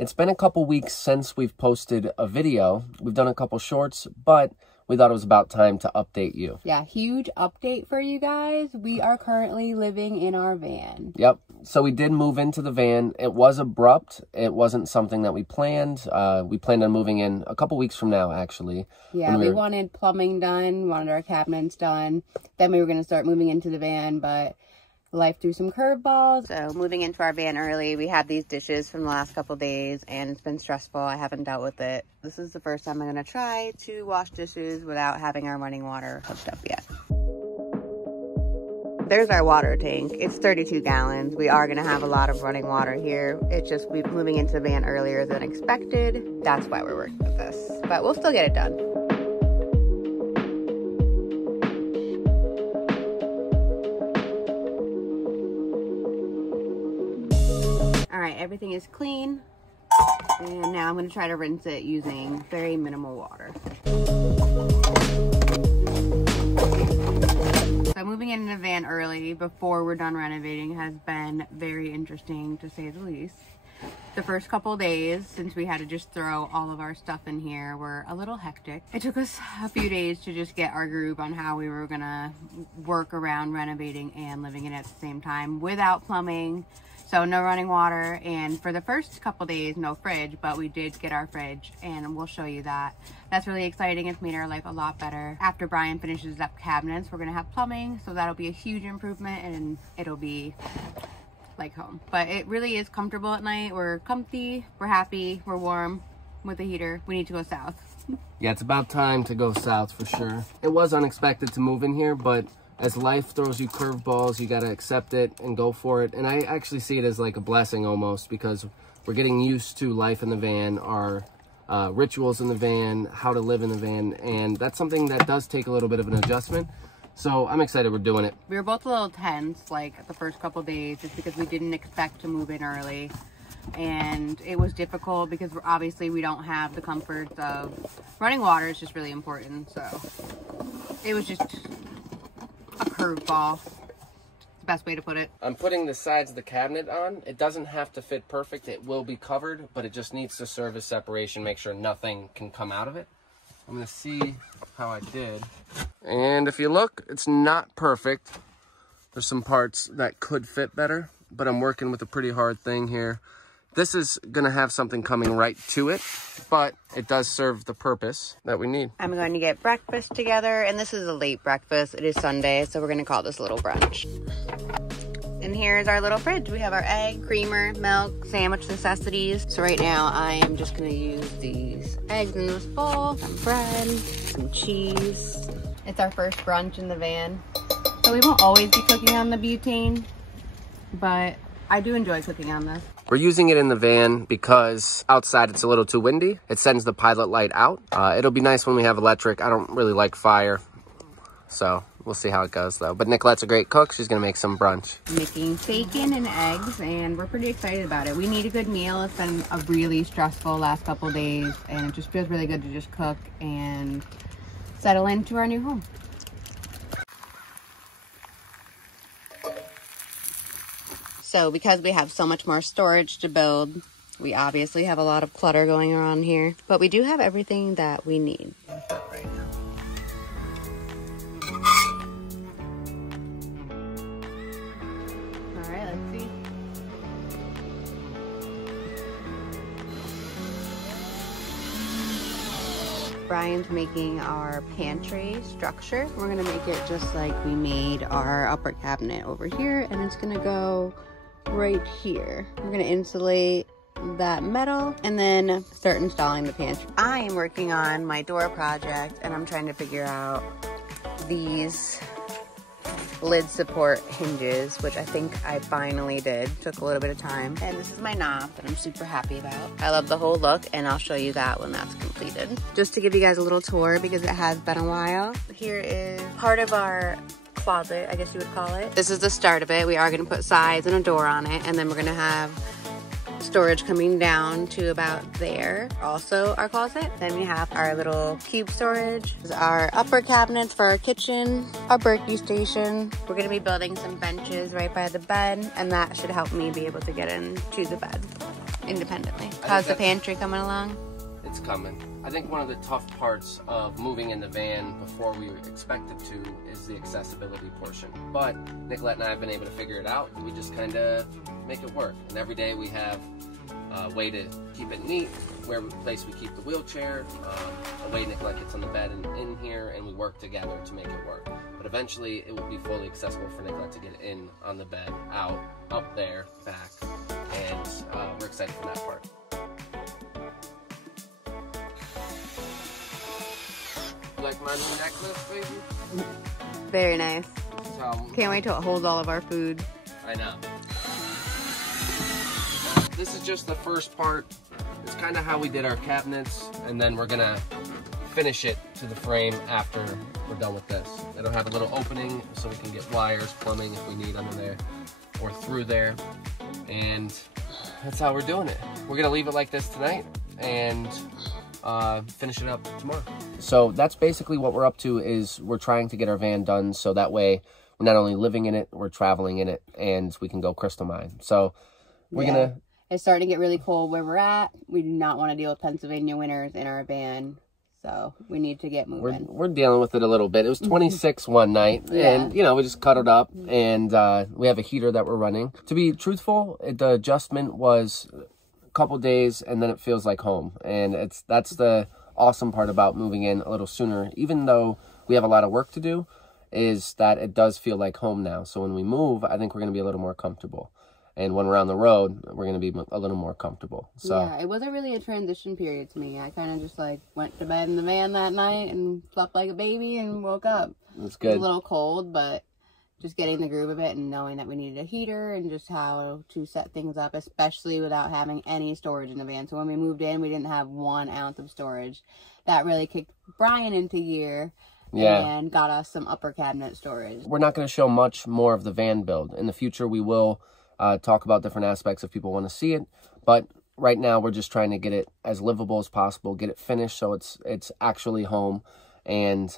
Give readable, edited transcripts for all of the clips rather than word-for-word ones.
It's been a couple weeks since we've posted a video. We've done a couple shorts, but we thought it was about time to update you. Yeah, huge update for you guys. We are currently living in our van. Yep. So we did move into the van. It was abrupt. It wasn't something that we planned. We planned on moving in a couple weeks from now, actually. Yeah, we wanted plumbing done, wanted our cabinets done. Then we were going to start moving into the van, but life threw some curveballs. So moving into our van early, we have these dishes from the last couple days and it's been stressful. I haven't dealt with it. This is the first time I'm going to try to wash dishes without having our running water hooked up yet. There's our water tank. It's 32 gallons. We are going to have a lot of running water here. It's just we're moving into the van earlier than expected. That's why we're working with this, but we'll still get it done. Everything is clean, and now I'm going to try to rinse it using very minimal water. So moving into the van early before we're done renovating has been very interesting, to say the least. The first couple days, since we had to just throw all of our stuff in here, were a little hectic. It took us a few days to just get our groove on how we were gonna work around renovating and living in it at the same time without plumbing. So no running water, and for the first couple days, no fridge, but we did get our fridge, and we'll show you that. That's really exciting. It's made our life a lot better. After Brian finishes up cabinets, we're gonna have plumbing, so that'll be a huge improvement, and it'll be like home. But it really is comfortable at night. We're comfy, we're happy, we're warm with the heater. We need to go south. Yeah, it's about time to go south for sure. It was unexpected to move in here, but as life throws you curveballs, you got to accept it and go for it. And I actually see it as like a blessing almost, because we're getting used to life in the van, our rituals in the van, how to live in the van. And that's something that does take a little bit of an adjustment. So I'm excited we're doing it. We were both a little tense like the first couple days, just because we didn't expect to move in early. And it was difficult because obviously we don't have the comforts of running water. It's just really important. So it was just a curveball. It's the best way to put it. I'm putting the sides of the cabinet on. It doesn't have to fit perfect. It will be covered, but it just needs to serve as separation, make sure nothing can come out of it. I'm gonna see how I did. And if you look, it's not perfect. There's some parts that could fit better, but I'm working with a pretty hard thing here. This is gonna have something coming right to it, but it does serve the purpose that we need. I'm going to get breakfast together, and this is a late breakfast. It is Sunday, so we're gonna call this a little brunch. And here's our little fridge. We have our egg, creamer, milk, sandwich necessities. So right now I am just gonna use these eggs in this bowl, some bread, some cheese. It's our first brunch in the van. So we won't always be cooking on the butane, but I do enjoy cooking on this. We're using it in the van because outside it's a little too windy. It sends the pilot light out. It'll be nice when we have electric. I don't really like fire, so we'll see how it goes though. But Nicolette's a great cook. She's gonna make some brunch. Making bacon and eggs, and we're pretty excited about it. We need a good meal. It's been a really stressful last couple of days, and it just feels really good to just cook and settle into our new home. So because we have so much more storage to build, we obviously have a lot of clutter going around here, but we do have everything that we need. Right now. All right, let's see. Brian's making our pantry structure. We're gonna make it just like we made our upper cabinet over here, and it's gonna go right here. We're gonna insulate that metal and then start installing the pantry. I am working on my door project, and I'm trying to figure out these lid support hinges, which I think I finally did. Took a little bit of time. And this is my knob that I'm super happy about. I love the whole look, and I'll show you that when that's completed. Just to give you guys a little tour, because it has been a while. Here is part of our closet, I guess you would call it. This is the start of it. We are gonna put sides and a door on it, and then we're gonna have storage coming down to about there. Also our closet. Then we have our little cube storage. This is our upper cabinets for our kitchen, our Berkey station. We're gonna be building some benches right by the bed, and that should help me be able to get into the bed. independently. How's the pantry coming along? It's coming. I think one of the tough parts of moving in the van before we expected to is the accessibility portion. But Nicolette and I have been able to figure it out. We just kind of make it work. And every day we have a way to keep it neat, where place we keep the wheelchair, a way Nicolette gets on the bed and in here, and we work together to make it work. But eventually it will be fully accessible for Nicolette to get in on the bed, out, up there, back, and we're excited for that part. Like my new necklace, baby? Very nice. So, Can't wait till it holds all of our food. I know. This is just the first part. It's kind of how we did our cabinets, and then we're gonna finish it to the frame after we're done with this. It'll have a little opening so we can get wires, plumbing if we need under there, or through there, and that's how we're doing it. We're gonna leave it like this tonight, and finish it up tomorrow. So that's basically what we're up to, is we're trying to get our van done so that way we're not only living in it, we're traveling in it, and we can go crystal mine. So we're gonna... It's starting to get really cold where we're at. We do not want to deal with Pennsylvania winters in our van, so we need to get moving. We're dealing with it a little bit. It was 26 one night, and you know, we just cut it up, and we have a heater that we're running. To be truthful, the adjustment was a couple days, and then it feels like home, and that's the awesome part about moving in a little sooner, even though we have a lot of work to do, is that it does feel like home now. So when we move, I think we're going to be a little more comfortable. And when we're on the road, we're going to be a little more comfortable. So yeah, it wasn't really a transition period to me. I kind of just like went to bed in the van that night and slept like a baby and woke up. It's good. It was a little cold, but just getting the groove of it and knowing that we needed a heater and just how to set things up, especially without having any storage in the van. So when we moved in, we didn't have 1 ounce of storage. That really kicked Brian into gear. Yeah. And got us some upper cabinet storage. We're not going to show much more of the van build. In the future, we will talk about different aspects if people want to see it. But right now, we're just trying to get it as livable as possible, get it finished so it's actually home, and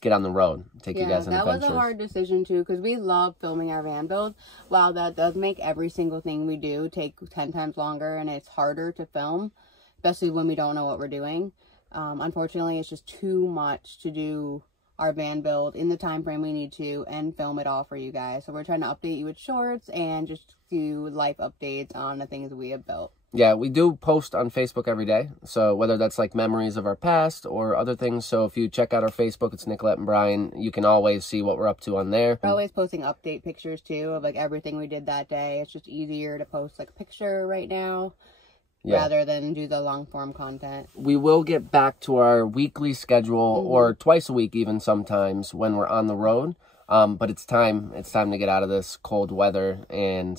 get on the road. Take you guys on adventures. That was a hard decision, too, because we love filming our van build. While that does make every single thing we do take 10 times longer, and it's harder to film, especially when we don't know what we're doing. Unfortunately, it's just too much to do our van build in the time frame we need to and film it all for you guys. So we're trying to update you with shorts and just do life updates on the things we have built. Yeah, we do post on Facebook every day. So whether that's like memories of our past or other things. So if you check out our Facebook, it's Nicolette and Brian, you can always see what we're up to on there. We're always posting update pictures too of like everything we did that day. It's just easier to post like a picture right now. Yeah. Rather than do the long form content. We will get back to our weekly schedule or twice a week even sometimes when we're on the road. But it's time to get out of this cold weather and,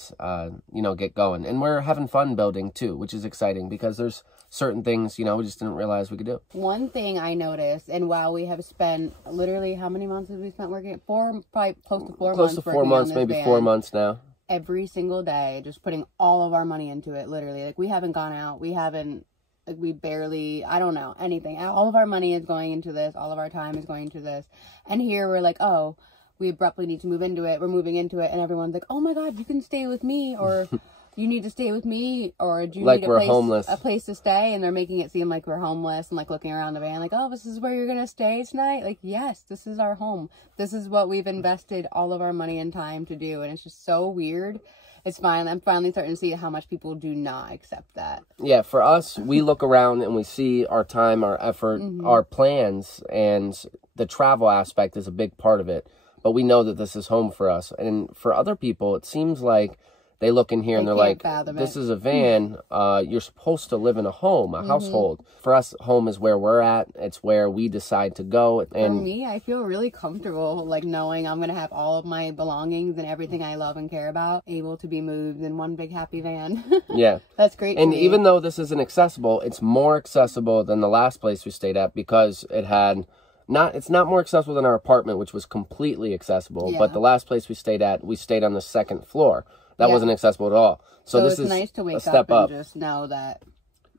you know, get going. And we're having fun building too, which is exciting because there's certain things, you know, we just didn't realize we could do. One thing I noticed, and while we have spent literally, how many months have we spent working? Probably close to 4 months. Close to 4 months, maybe 4 months now. Every single day, just putting all of our money into it, literally. Like, we haven't gone out. We haven't, like, we barely, I don't know, anything. All of our money is going into this. All of our time is going into this. And here we're like, oh, we abruptly need to move into it. We're moving into it. And everyone's like, oh my God, you can stay with me. Or you need to stay with me. Or do you like need a place to stay? And they're making it seem like we're homeless and like looking around the van like, oh, this is where you're going to stay tonight? Like, yes, this is our home. This is what we've invested all of our money and time to do. And it's just so weird. It's fine. I'm finally starting to see how much people do not accept that. Yeah, for us, we look around and we see our time, our effort, our plans, and the travel aspect is a big part of it. But we know that this is home for us. And for other people, it seems like they look in here and they're like, this is a van. You're supposed to live in a home, a household. For us, home is where we're at. It's where we decide to go. And for me, I feel really comfortable, like knowing I'm going to have all of my belongings and everything I love and care about able to be moved in one big happy van. Yeah. That's great. And even though this isn't accessible, it's more accessible than the last place we stayed at because it had... It's not more accessible than our apartment, which was completely accessible. Yeah. But the last place we stayed at, we stayed on the 2nd floor. That wasn't accessible at all. So this is nice to wake up and just know that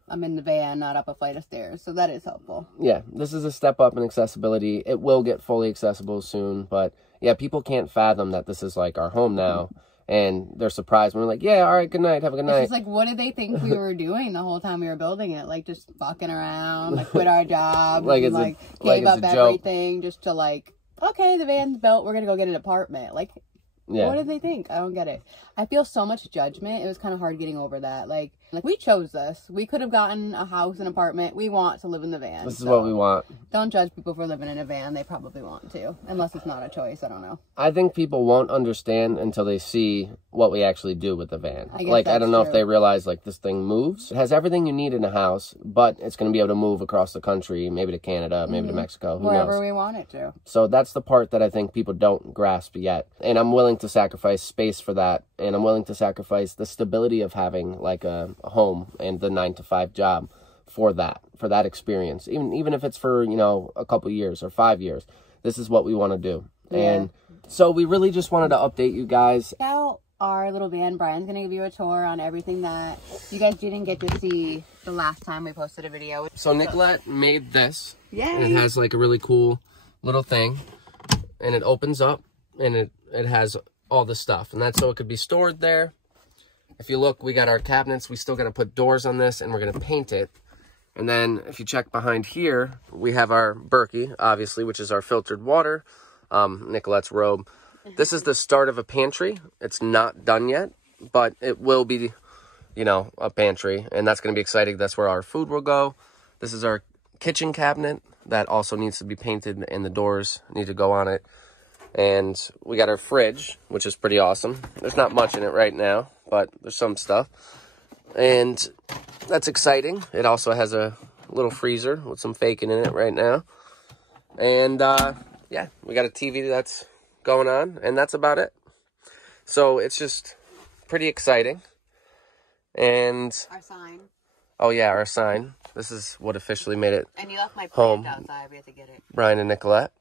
I'm in the van, not up a flight of stairs. So that is helpful. Yeah, this is a step up in accessibility. It will get fully accessible soon. But yeah, people can't fathom that this is like our home now. And they're surprised when we're like, yeah, all right, good night, have a good night. It's just like, what did they think we were doing the whole time we were building it? Like, just fucking around, like, quit our jobs, like and, it's gave up joke. everything just to, like, okay, the van's built, we're gonna go get an apartment. Like, yeah. What did they think? I don't get it. I feel so much judgment. It was kind of hard getting over that. Like we chose this. We could have gotten a house, an apartment. We want to live in the van. This is what we want. Don't judge people for living in a van. They probably want to, unless it's not a choice. I don't know. I think people won't understand until they see what we actually do with the van. I don't know if they realize, like, this thing moves. It has everything you need in a house, but it's going to be able to move across the country, maybe to Canada, maybe to Mexico. Who Wherever knows? we want it to. So that's the part that I think people don't grasp yet. And I'm willing to sacrifice space for that. And I'm willing to sacrifice the stability of having, like, a home and the 9-to-5 job for that experience. Even if it's for, you know, a couple years or 5 years. This is what we want to do. Yeah. And so we really just wanted to update you guys. Now our little van, Brian's going to give you a tour on everything that you guys didn't get to see the last time we posted a video. So Nicolette made this. Yay! And it has like a really cool little thing. And it opens up and it has all the stuff. And that's so it could be stored there. If you look, we got our cabinets. We still got to put doors on this and we're going to paint it. And then if you check behind here, we have our Berkey, obviously, which is our filtered water, Nicolette's robe. This is the start of a pantry. It's not done yet, but it will be, you know, a pantry. And that's going to be exciting. That's where our food will go. This is our kitchen cabinet that also needs to be painted and the doors need to go on it. And we got our fridge, which is pretty awesome. There's not much in it right now, but there's some stuff. And that's exciting. It also has a little freezer with some bacon in it right now. And, yeah, we got a TV that's going on, and that's about it. So it's just pretty exciting. And our sign. Oh, yeah, our sign. This is what officially made it and you left my home. outside. We have to get it. Brian and Nicolette.